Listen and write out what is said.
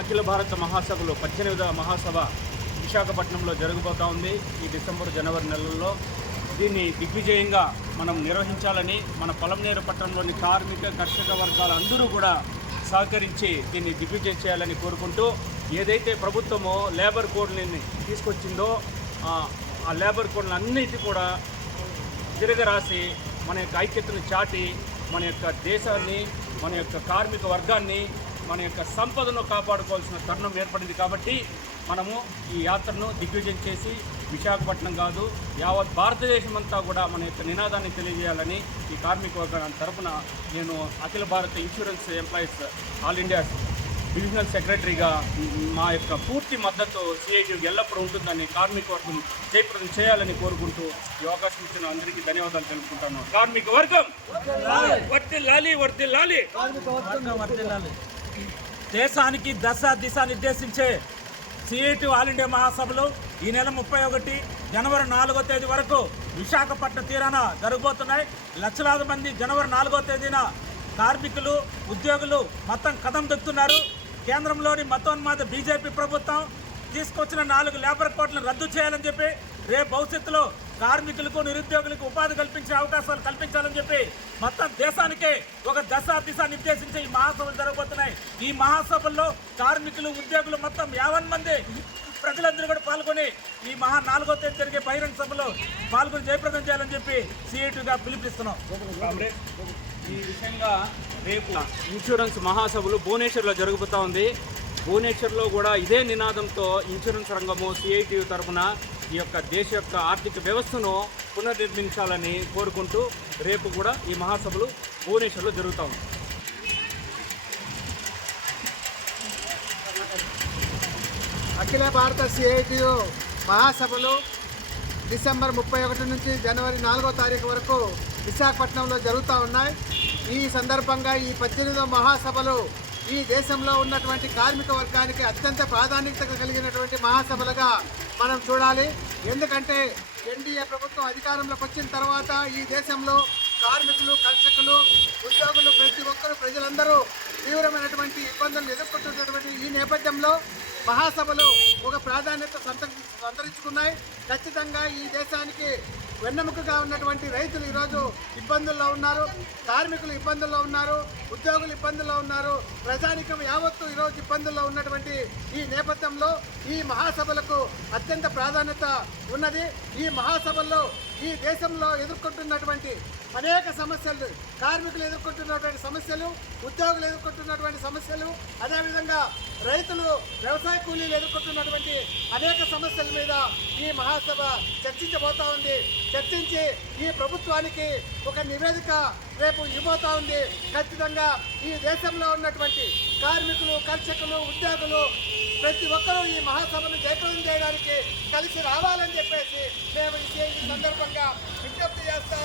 అఖిల భారత మహాసభలు పద్దెనిమిదవ మహాసభ విశాఖపట్నంలో జరగబోతా ఉంది. ఈ డిసెంబర్ జనవరి నెలల్లో దీన్ని దిగ్విజయంగా మనం నిర్వహించాలని మన పొలంనేరు పట్టణంలోని కార్మిక కర్షక వర్గాల అందరూ కూడా సహకరించి దీన్ని దిగ్విజయం చేయాలని కోరుకుంటూ ఏదైతే ప్రభుత్వమో లేబర్ కోడ్ని తీసుకొచ్చిందో ఆ ఆ లేబర్ కోడ్లు అన్నిటి కూడా తిరగరాసి మన యొక్క ఐక్యతను చాటి మన యొక్క దేశాన్ని మన యొక్క కార్మిక వర్గాన్ని మన యొక్క సంపదను కాపాడుకోవాల్సిన తరుణం ఏర్పడింది కాబట్టి మనము ఈ యాత్రను దిగ్విజయం చేసి విశాఖపట్నం కాదు యావత్ భారతదేశం అంతా కూడా మన యొక్క నినాదాన్ని తెలియజేయాలని ఈ కార్మిక వర్గాల తరపున నేను అఖిల భారత insurance employees all India divisional సెక్రటరీగా మా యొక్క పూర్తి మద్దతు సిఐటి ఎల్లప్పుడూ ఉంటుందని కార్మిక వర్గం జయప్రదం చేయాలని కోరుకుంటూ ఈ అవకాశం ఇచ్చిన అందరికీ ధన్యవాదాలు తెలుపుకుంటాను కార్మిక వర్గం! వర్తి లాలి దేశానికి దశ దిశ నిర్దేశించే సిఐటి ఆల్ ఇండియా మహాసభలు ఈ నెల ముప్పై ఒకటి జనవరి నాలుగో తేదీ వరకు విశాఖపట్నం తీరాన జరగబోతున్నాయి. లక్షలాది మంది జనవరి నాలుగో తేదీన కార్మికులు ఉద్యోగులు మొత్తం కథం దొక్కుతున్నారు కేంద్రంలోని మతోన్మాద బీజేపీ ప్రభుత్వం తీసుకొచ్చిన నాలుగు లేబర్ కోట్లను రద్దు చేయాలని చెప్పి రేపు భవిష్యత్తులో కార్మికులకు నిరుద్యోగులకు ఉపాధి కల్పించే అవకాశాలు కల్పించాలని చెప్పి మొత్తం దేశానికే ఒక దశ దిశ నిర్దేశించి ఈ మహాసభలు జరగబోతున్నాయి. ఈ మహాసభల్లో కార్మికులు ఉద్యోగులు మొత్తం యావన్ మంది ప్రజలందరూ కూడా పాల్గొని ఈ మహా నాలుగో తేదీ జరిగే బహిరంగ సభలో పాల్గొని జయప్రదం చేయాలని చెప్పి సిఐటిగా పిలుపునిస్తున్నాం. ఈ విషయంగా రేపు ఇన్సూరెన్స్ మహాసభలు భువనేశ్వర్లో జరుగుతూ ఉంది. భువనేశ్వర్లో కూడా ఇదే నినాదంతో ఇన్సూరెన్స్ రంగము సిఐటి తరఫున ఈ యొక్క దేశ యొక్క ఆర్థిక వ్యవస్థను పునర్నిర్మించాలని కోరుకుంటూ రేపు కూడా ఈ మహాసభలు భువనేశ్వర్లో జరుగుతూ ఉంది అఖిల భారత సిఐటియు మహాసభలు డిసెంబర్ ముప్పై ఒకటి నుంచి జనవరి నాలుగో తారీఖు వరకు విశాఖపట్నంలో జరుగుతూ ఉన్నాయి. ఈ సందర్భంగా ఈ పద్దెనిమిదో మహాసభలు ఈ దేశంలో ఉన్నటువంటి కార్మిక వర్గానికి అత్యంత ప్రాధాన్యత కలిగినటువంటి మహాసభలుగా మనం చూడాలి. ఎందుకంటే ఎన్డీఏ ప్రభుత్వం అధికారంలోకి వచ్చిన తర్వాత ఈ దేశంలో కార్మికులు కర్షకులు ఉద్యోగులు ప్రతి ఒక్కరు ప్రజలందరూ తీవ్రమైనటువంటి ఇబ్బందులను ఎదుర్కొంటున్నటువంటి ఈ నేపథ్యంలో మహాసభలు ఒక ప్రాధాన్యత సంత సంతరించుకున్నాయి. ఖచ్చితంగా ఈ దేశానికి వెన్నెముకగా ఉన్నటువంటి రైతులు ఈరోజు ఇబ్బందుల్లో ఉన్నారు. కార్మికులు ఇబ్బందుల్లో ఉన్నారు. ఉద్యోగులు ఇబ్బందుల్లో ఉన్నారు. ప్రజానికం యావత్తు ఈరోజు ఇబ్బందుల్లో ఉన్నటువంటి ఈ నేపథ్యంలో ఈ మహాసభలకు అత్యంత ప్రాధాన్యత ఉన్నది. ఈ మహాసభల్లో ఈ దేశంలో ఎదుర్కొంటున్నటువంటి అనేక సమస్యలు కార్మికులు ఎదుర్కొంటున్నటువంటి సమస్యలు ఉద్యోగులు ఎదుర్కొంటున్నటువంటి సమస్యలు అదేవిధంగా రైతులు వ్యవసాయ కూలీలు ఎదుర్కొంటున్నటువంటి అనేక సమస్యల మీద ఈ మహాసభ చర్చించబోతా ఉంది. చర్చించి ఈ ప్రభుత్వానికి ఒక నివేదిక రేపు ఇవ్వబోతా ఉంది. ఖచ్చితంగా ఈ దేశంలో ఉన్నటువంటి కార్మికులు కర్షకులు ఉద్యోగులు ప్రతి ఒక్కరూ ఈ మహాసభను జయప్రదం చేయడానికి కలిసి రావాలని చెప్పేసి మేము ఈ ఈ సందర్భంగా విజ్ఞప్తి చేస్తాం